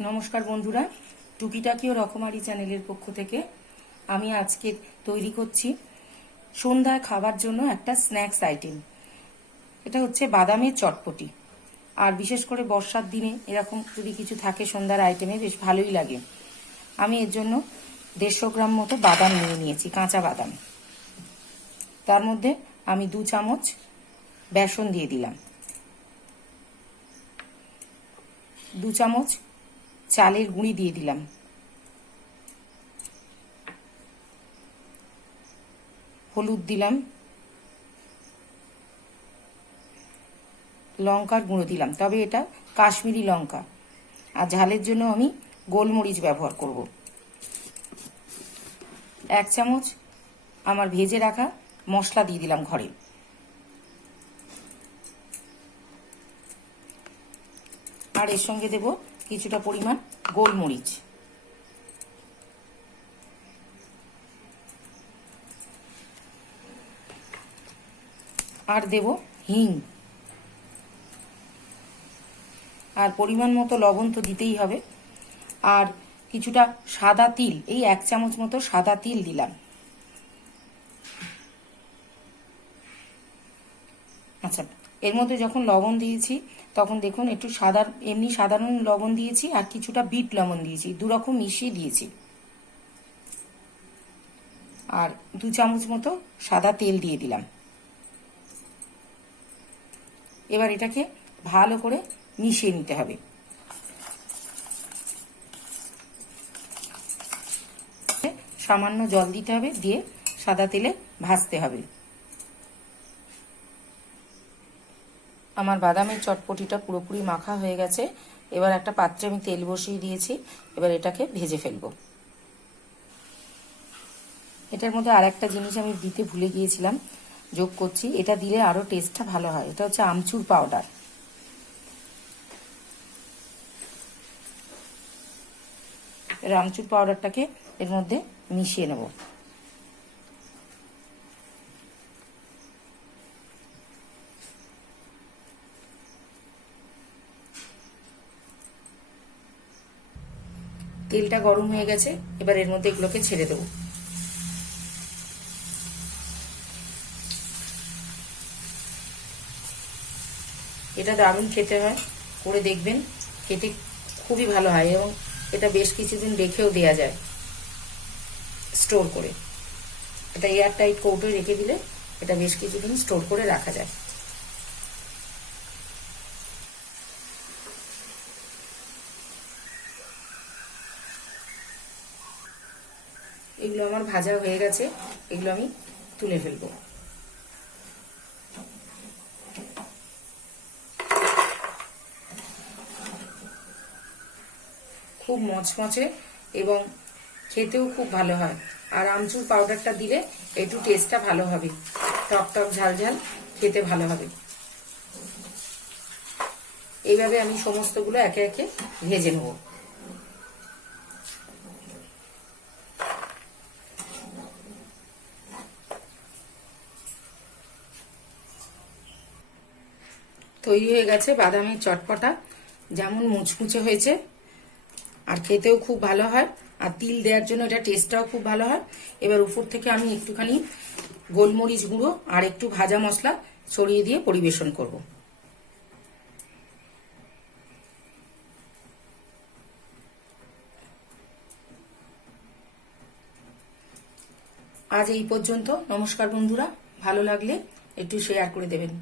নমস্কার বন্ধুরা টুকিটাকি ও রকমারি চ্যানেলের পক্ষ থেকে আমি আজকে তৈরি করছি সন্ধ্যায় খাবার জন্য একটা স্ন্যাক্স আইটেম। এটা হচ্ছে বাদামের চটপটি। আর বিশেষ করে বর্ষার দিনে এরকম যদি কিছু থাকে সন্ধ্যার আইটেমে, বেশ ভালোই লাগে। আমি এর জন্য দেড়শো গ্রাম মতো বাদাম নিয়ে নিয়েছি, কাঁচা বাদাম। তার মধ্যে আমি দু চামচ বেসন দিয়ে দিলাম। দু চামচ চালের গুঁড়ি দিয়ে দিলাম। হলুদ দিলাম। লঙ্কার গুঁড়ো দিলাম। তবে এটা কাশ্মীরি লঙ্কা। আর ঝালের জন্য আমি গোলমরিচ ব্যবহার করব। এক চামচ আমার ভেজে রাখা মশলা দিয়ে দিলাম ঘরে। আর এর সঙ্গে দেব কিছুটা পরিমাণ গোলমরিচ। আর দেব হিং। আর পরিমাণ মতো লবণ তো দিতেই হবে। আর কিছুটা সাদা তিল, এই এক চামচ মতো সাদা তিল দিলাম। আচ্ছা এর মধ্যে যখন লবণ দিয়েছি, তখন দেখুন একটু সাদা, এমনি সাধারণ লবণ দিয়েছি আর কিছুটা বিট লবণ দিয়েছি, দু রকম মিশিয়ে দিয়েছি। আর দু চামচ মতো সাদা তেল দিয়ে দিলাম। এবার এটাকে ভালো করে মিশিয়ে নিতে হবে। সামান্য জল দিতে হবে, দিয়ে সাদা তেলে ভাজতে হবে। আমার বাদামের চটপটিটা পুরোপুরি মাখা হয়ে গেছে। এবার একটা পাত্রে আমি তেল বসিয়ে দিয়েছি। এবার এটাকে ভেজে ফেলব। এটার মধ্যে আর একটা জিনিস আমি দিতে ভুলে গিয়েছিলাম, যোগ করছি। এটা দিলে আরও টেস্টটা ভালো হয়। এটা হচ্ছে আমচুর পাউডার আমচুর পাউডারটাকে এর মধ্যে মিশিয়ে নেব। তেলটা গরম হয়ে গেছে, এবার এর মধ্যে এগুলোকে ছেড়ে দেবো। এটা দারুণ খেতে হয়, করে দেখবেন, খেতে খুবই ভালো হয় এবং এটা বেশ কিছুদিন রেখেও দেওয়া যায়, স্টোর করে। এটা এয়ার টাইট কৌটোয় রেখে দিলে এটা বেশ কিছুদিন স্টোর করে রাখা যায়। এগুলো আমার ভাজা হয়ে গেছে, এগুলো আমি তুলে ফেলব। খুব মচমচে এবং খেতেও খুব ভালো হয়। আর আমচুর পাউডারটা দিলে একটু টেস্টটা ভালো হবে। টক টক ঝাল ঝাল খেতে ভালো হবে। এইভাবে আমি সমস্তগুলো একে একে ভেজে নেব। তৈরি হয়ে গেছে বাদামের চটপটা। যেমন মুচমুচে হয়েছে। আর খেতেও খুব ভালো হয়। আর তিল দেওয়ার জন্য এটা টেস্টটাও খুব ভালো হয়। এবার উপর থেকে আমি একটুখানি গোলমরিচ গুঁড়ো আর একটু ভাজা মশলা ছড়িয়ে দিয়ে পরিবেশন করব। আজ এই পর্যন্ত। নমস্কার বন্ধুরা। ভালো লাগলে একটু শেয়ার করে দেবেন।